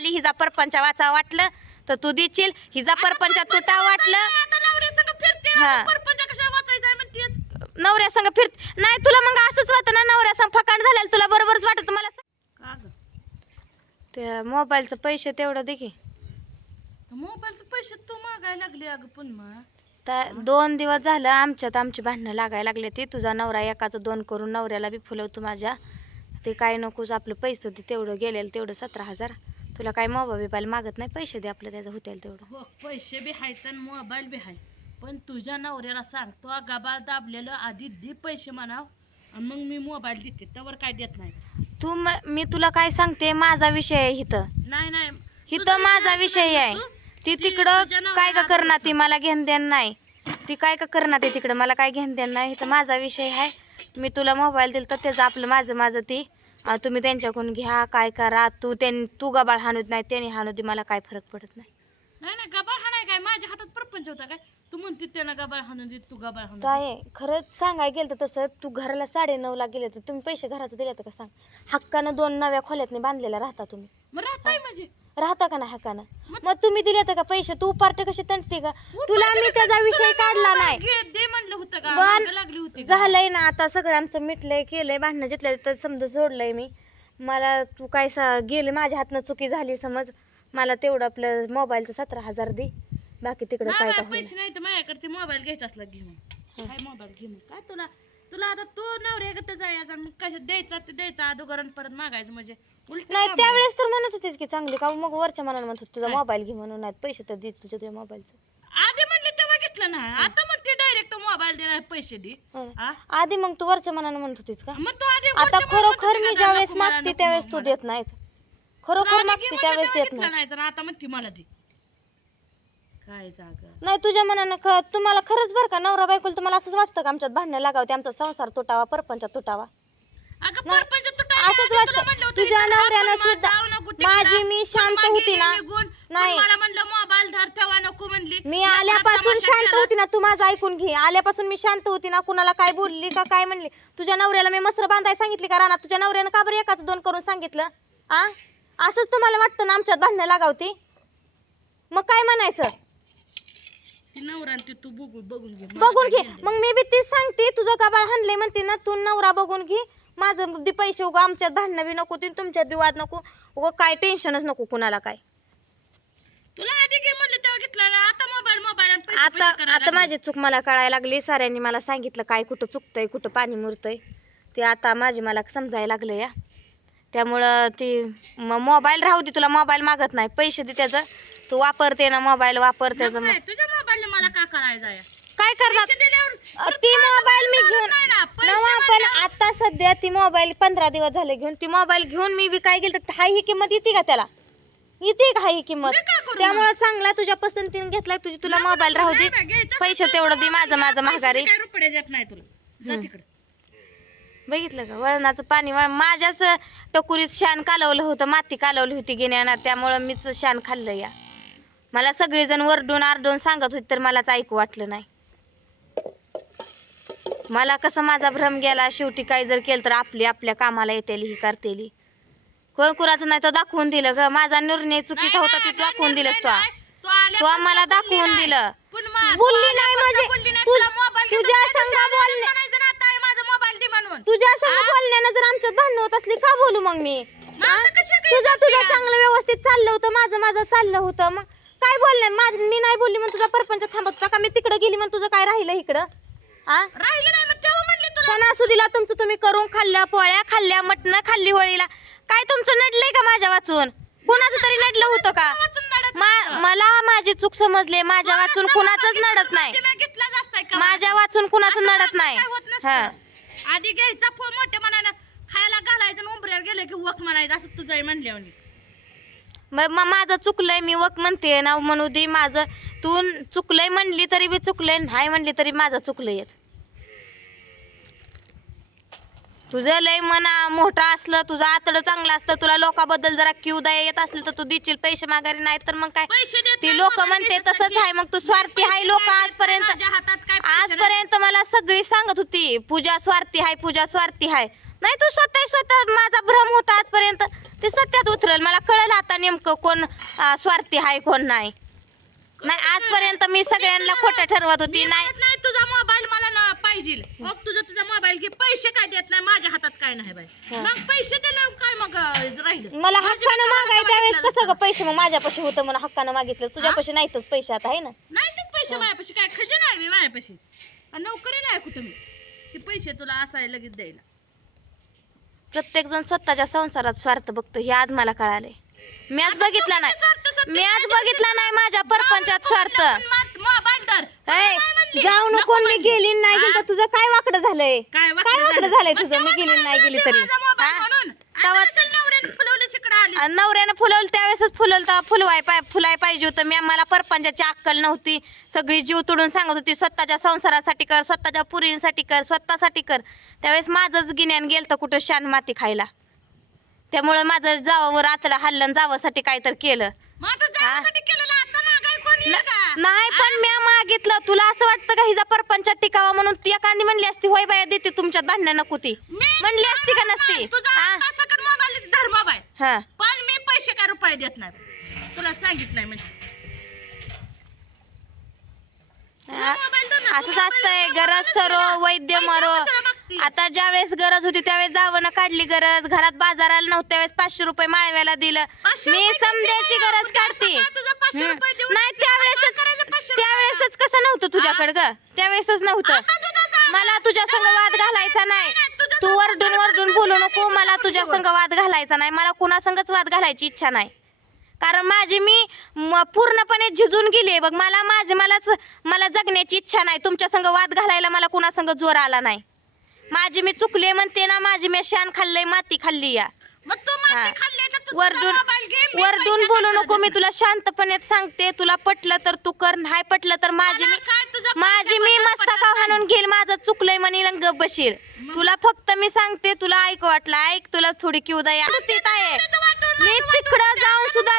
आली हिचा परपंच वाचा वाटलं तर तू देशील, हिचा परपंच तुटा वाटलं नवऱ्या संग फिर नाही तुला मग असंच होतं ना, नवऱ्या संग फकाण झालेलं तुला बरोबरच वाटत मला त्या मोबाईलचं पैसे तेवढं दे की. मोबाईलचे पैसे तू मागायला लागली अगं पुन्हा. 2 दिवस झालं आमची भांडणं लागायला लागले. ती तुझा नवरा एकाचं 2 करून नवऱ्याला बी फुलवतो माझ्या. ते काय नकोच आपलं पैसे दे तेवढं गेलेलं तेवढं 17,000. तुला काय मोबाईल मागत नाही, पैसे दे आपलं त्याचं होतील तेवढं. हो पैसे बी आहेत आणि मोबाईल बी आहे, पण तुझ्या नवऱ्याला सांगतो गबाळ दाबलेलं आधी दे पैसे म्हणाव आणि मग मी मोबाईल देते, त्यावर काय देत नाही. मी तुला काय सांगते, माझा विषय आहे इथं. नाही इथं माझा विषय आहे. ती तिकडं काय का करणार, ती मला घेण देण नाही. ती काय का करणार ते तिकडं, मला काय घेण देण नाही. इथं माझा विषय आहे. मी तुला मोबाईल दिला तर त्याचं आपलं माझं ती तुम्ही त्यांच्याकडून घ्या, काय करा. तू गबाळ हाणूत नाही, त्याने हाणू दे, मला काय फरक पडत नाही. नाही गबाळ हाणाय काय माझ्या हातात प्रपंच होता काय? तू म्हणते त्यानं गबाळ हाणून दे, तू गबाळ हाणून काय खरंच सांगाय गेलं तर तसं तू घराला 9:30ला गेले तर तुम्ही पैसे घराचं दिले तर का सांग. हक्कानं 2 नव्या खोल्यात बांधलेल्या राहता तुम्ही. मग राहताय म्हणजे राहता का ना हक्कानं? मग तुम्ही दिले तर का पैसे? तू पार्ट कशी तंटते का? तुला मी त्याचा विषय काढला नाही. दे म्हणलं होतं का? मागं लागली होती का? झालंय ना आता सगळं आमचं मिटलंय, केलंय, भांडणं जितलंय तर समजा सोडलंय मी. मला तू काय गेले माझ्या हातनं चुकी झाली समज, मला तेवढं आपलं मोबाईलचं 17,000 दे, बाकी तिकडे काय का पैसे नाही तर माझ्याकडे मोबाईल घ्यायचा असला घेऊन काय मोबाईल घेऊन काय तुला आता तू नवऱ्यागत जायचा मग कसं द्यायचा ते द्यायचा अगोदर परत मागायचं म्हणजे उलट नाही. त्यावेळेस तर म्हणत होतीस की चांगली का मग वरच्या मनानं म्हणत होती तुझा मोबाईल घे म्हणून, नाही पैसे तर दे तुझ्या मोबाईलचं. आधी म्हणले तेव्हा घेतलं ना, आता म्हणते डायरेक्ट मोबाईल देणार पैसे दे. आधी मग तू वरच्या मनानं म्हणत होतीस का? मग तू आधी आता खरोखर मी ज्यावेळेस मागते त्यावेळेस तू देत नाहीच. खरोखर मागते त्यावेळेस देत नाही. आता म्हणते मला दे काय जागा नाही तुझ्या मनानं तुम्हाला खरंच बरं का नवरा बायकोला तुम्हाला असंच वाटतं का आमच्यात भांडणं लागावते, आमचा संसार तुटावा, परपंच तुटावा? असंच वाटतं. तुझ्या नवऱ्यानं सुद्धा माझी मी शांत होती ना, नाही मला म्हणलं मोबाईल धर ठेवा नको म्हणली. मी आल्यापासून शांत होती ना, तू माझं ऐकून घे. आल्यापासून मी शांत होती ना, कुणाला काय बोलली का काय म्हणली? तुझ्या नवऱ्याला मी मसर बांधाय सांगितली का रानात? तुझ्या नवऱ्यानं का बरं एकाच 2 करून सांगितलं? असंच तुम्हाला वाटतं ना आमच्यात भांडणं लागावती? मग काय म्हणायचं? तू बघून घे. मग मी बी तीच सांगते, तुझं गबाळ हाणलंय म्हणते ना, तू नवरा बघून घे. माझं बी पैसे उगा आमच्यात भांडणं बी नको, तुमच्यात बी वाद नको, उगा काय टेन्शनच नको कुणाला काय. तुला आधी घे म्हणलं तेव्हा घेतला ना, आता मोबाईल आता माझी चूक मला कळायला लागली. साऱ्यांनी मला सांगितलं काय कुठं चुकतंय, कुठं पाणी मुरतंय, ते आता माझी मला समजायला लागलं या. त्यामुळं ती मोबाईल राहू दे, तुला मोबाईल मागत नाही, पैसे दे त्याचं, तू वापरते ना मोबाईल, वापर त्याचं. तुझ्या मोबाईल मला काय करायचं काय करणार? ती मोबाईल मी घेऊन पण आता सध्या ती मोबाईल 15 दिवस झाले घेऊन, ती मोबाईल घेऊन मी बी काय गेलं तर हाय ही किंमत येते का त्याला? येते का ही किंमत? त्यामुळे चांगला तुझ्या पसंतीने घेतलाय, तुला मोबाईल राहू दे, पैसे तेवढं दे, माझं महागारी. बघितलं का वळणाचं पाणी? माझ्याच टकुरीत शान कालवलं होतं, माती कालवली होती घेण्याना, त्यामुळं मीच शान खाल्लं या. मला सगळेजण वरडून आरडून सांगत होते तर मलाच ऐकू वाटलं नाही. मला कसं माझा भ्रम गेला. शेवटी काय जर केलं तर आपल्या कामाला येतेली ही करतेली. कोण कुणाचं नाही तर दाखवून दिलं ग. माझा निर्णय चुकीचा होता ते दाखवून दिलंस तू आम्हाला दाखवून दिलं. बोलली नाही म्हणजे तुझ्या संग बोलण्यानं जर आमच्यात भांडण होत असली का बोलू मग मी? तुझं चांगलं व्यवस्थित चाललं होतं, माझं चाललं होतं, मग काय बोलणार? मी नाही बोलली म्हणून तुझा परपंच थांबत होता का? मी तिकडे गेली म्हणून तुझं काय राहिलं इकडं? सणासुदीला तुमचं तुम्ही करून खाल्लं, पोळ्या खाल्ल्या, मटणं खाल्ली होळीला. काय तुमचं नडलंय का माझ्या वाचून? कुणाचं तरी नडलं होतं का? मला माझी चूक समजले. माझ्या वाचून कुणाचंच नडत नाही, माझ्या वाचून कुणाचं नडत नाही. आधी घ्यायचा फोन मोठ्या मनानं खायला घालायचं, उंबऱ्यावर गेलं की वक म्हणायचं, असं तुझं म्हणल्यावर. मग माझं चुकलंय, मी वक म्हणते ना, म्हणू दे माझं. तू चुकलंय म्हणली तरी बी चुकलंय, नाही म्हणली तरी माझं चुकलंयच. तुझं लय मना मोठा असलं, तुझं आतडं चांगलं असतं, तुला लोकांबद्दल जरा क्यू दया येत असलं तर तू देशील पैसे माघारी, नाही तर मग काय ती लोक म्हणते तसंच आहे. मग तू स्वार्थी आहे. लोक आजपर्यंत मला सगळी सांगत होती पूजा स्वार्थी आहे, पूजा स्वार्थी आहे. नाही तू स्वतः माझा भ्रम होता आजपर्यंत ते सत्यात उतरल. मला कळलं आता नेमकं कोण स्वार्थी आहे कोण नाही. नाही आजपर्यंत मी सगळ्यांना खोटं ठरवत होती. नाही तुझा मोबाईल मला ना पाहिजे. मग तुझा मोबाईल घे. पैसे काय देत नाही माझ्या हातात काय नाही बाई. मग पैसे दिले काय मग राहिलं मला हक्कानं मागाय त्यावेळेस कसं ग पैसे मग माझ्यापाशी होतं म्हणून हक्कानं मागितलं. तुझ्यापाशी नाहीतच पैसे आता आहे ना. नाही ते पैसे माझ्यापाशी काय खजिना आहे माझ्यापाशी. नोकरी नाही कुठं मी ते पैसे तुला असायला लगेच द्यायला. प्रत्येक जण स्वतःच्या संसारात स्वार्थ बघतो हे आज मला कळालंय. मी आज बघितला नाही माझ्या परपंचात स्वार्थ. जाऊ नको मी गेली नाही गेली तर तुझं काय वाकडं झालंय. काय वाकडं झालंय तुझं. मी गेली नाही गेली तरी नवऱ्यानं फुलवलं त्यावेळेसच फुलाय पाहिजे होतं. मी मला परपंचाची अक्कल नव्हती. सगळी जीव तोडून सांगत होती स्वतःच्या संसारासाठी कर स्वतःच्या पुरींसाठी कर स्वतःसाठी कर. त्यावेळेस माझंच गिन्यान गेलं तर कुठं शान माती खायला. त्यामुळे माझं जावावर आतला हल्लं जावासाठी काय तर केलं नाही. पण मी मागितलं तुला असं वाटतं का हिचा परपंचात टिकावा म्हणून ती एखादी म्हणली असती होय बाया देते तुमच्यात भांडणं नको ती म्हणली असती का नसती. हा पण मी पैसे काय रुपये देत नाही तुला सांगितलंय म्हणजे. असंच असतंय. गरज सरो वैद्य मरो. आता ज्यावेळेस गरज होती त्यावेळेस जावं काढली गरज. घरात बाजाराला नव्हतं त्यावेळेस 500 रुपये माळव्याला दिलं. मी समजायची गरज काढते. नाही त्यावेळेसच कसं नव्हतं तुझ्याकडं ग. त्यावेळेसच नव्हतं. मला तुझ्या संग वाद घालायचा नाही. तू वरडून बोलू नको. मला तुझ्या संग वाद घालायचा नाही. मला कुणा संगच वाद घालायची इच्छा नाही. कारण मी पूर्णपणे झिजून गेली बघ. मला जगण्याची इच्छा नाही. तुमच्या संग वाद घालायला मला कुणा संग जोर आला नाही. मी चुकले म्हणते ना. मी शान खाल्लंय माती खाल्ली या. वरडून बोलू नको. मी तुला शांतपणे सांगते. तुला पटलं तर तू कर नाही पटलं तर मी मस्तकाव हाणून घेईल. माझं चुकलंय म्हणे गप बशील. तुला फक्त मी सांगते तुला ऐक वाटलं ऐक. तुला थोडी किव आहे. मी तिकडं जाऊन सुद्धा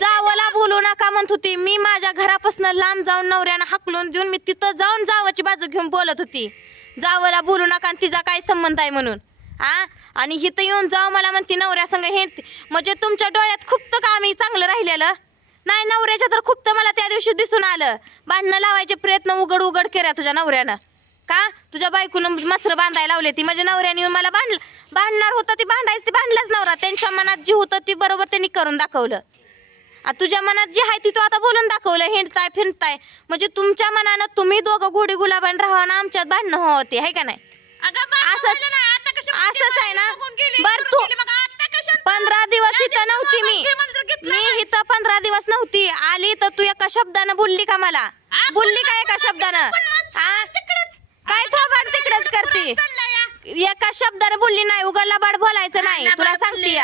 जावला बोलू नका म्हणत होती. मी माझ्या घरापासून लांब जाऊन नवऱ्यानं हाकलून देऊन मी तिथं जाऊन जावाची बाजू घेऊन बोलत होती. जावला बोलू नका आणि तिचा काय संबंध आहे म्हणून. आणि इथं येऊन जाऊ मला म्हणते नवऱ्या संग हे म्हणजे तुमच्या डोळ्यात खूपतं का आम्ही चांगलं राहिलेलं नाही. नवऱ्याच्या तर खूपतं मला त्या दिवशी दिसून आलं. भांडणं लावायचे प्रयत्न उघड केल्या तुझ्या नवऱ्यानं. का तुझ्या बायकोनं मसरं बांधायला लावले. ती माझ्या नवऱ्याने मला भांडणार होतं. ती भांडलाच नवरा. त्यांच्या मनात जी होतं ती बरोबर त्यांनी करून दाखवलं. तुझ्या मनात जी आहे ती तू आता बोलून दाखवलं. हिंडताय फिरताय म्हणजे तुमच्या मनानं तुम्ही दोघं गोडी गुलाबान राहा ना आमच्यात भांडणं होते आहे का नाही. असंच आहे ना. बर तू 15 दिवस इथं नव्हती. मी इथं 15 दिवस नव्हती आली तर तू एका शब्दानं बोलली का मला. बोलली का एका शब्दानं. काय थोबाड तिकडेच करते. एका शब्दानं बोलली नाही. उघडला बाड बोलायचं नाही तुला सांगते.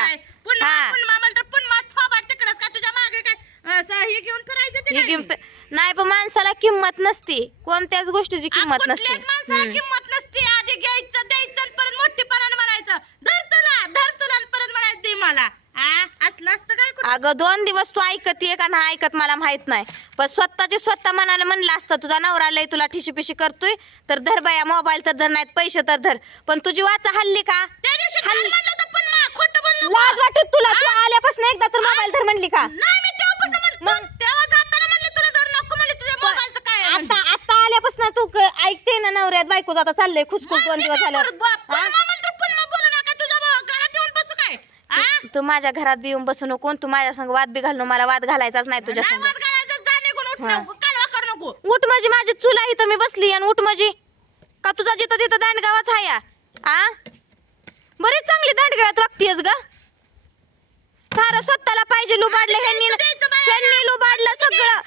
नाही पण माणसाला किंमत नसती. कोणत्याच गोष्टीची किंमत नसते. किंमत नसते. आधी घ्यायचं द्यायचं परत मोठेपणाने म्हणायचं धर तुला परत म्हणायचं दे मला. असलं असतं काय. अगं 2 दिवस तू ऐकते का नाही ऐकत मला माहित नाही. पण स्वतः मनाला म्हणलं असतं तुझा नवरा लय तुला ठिशीपिशी करतोय तर धर बाया मोबाईल तर धर नाहीत पैसे तर धर. पण तुझी वाचा हल्ली का. लाज वाटत तुला. तू आल्यापासून एकदा तर मोबाईल धर म्हणली का. आता आल्यापासून तू ऐकते ना नवऱ्यात बायको आता चाललंय खुसखुस 2 दिवस झालं. तू माझ्या घरात बी येऊन बसू नको. तू माझ्या संग वाद बी घालू. मला वाद घालायचाच नाही तुझ्या संग. उठ म्हणजे माझी चूल आहे तर मी बसली आणि उठ म्हणजे का तुझा जिथं तिथं दांडगावाच आहे या. बरीच चांगली दांडगावात वागतेस ग. सारं स्वतःला पाहिजे लुबाडलं. ह्यांनी लुबाडलं सगळं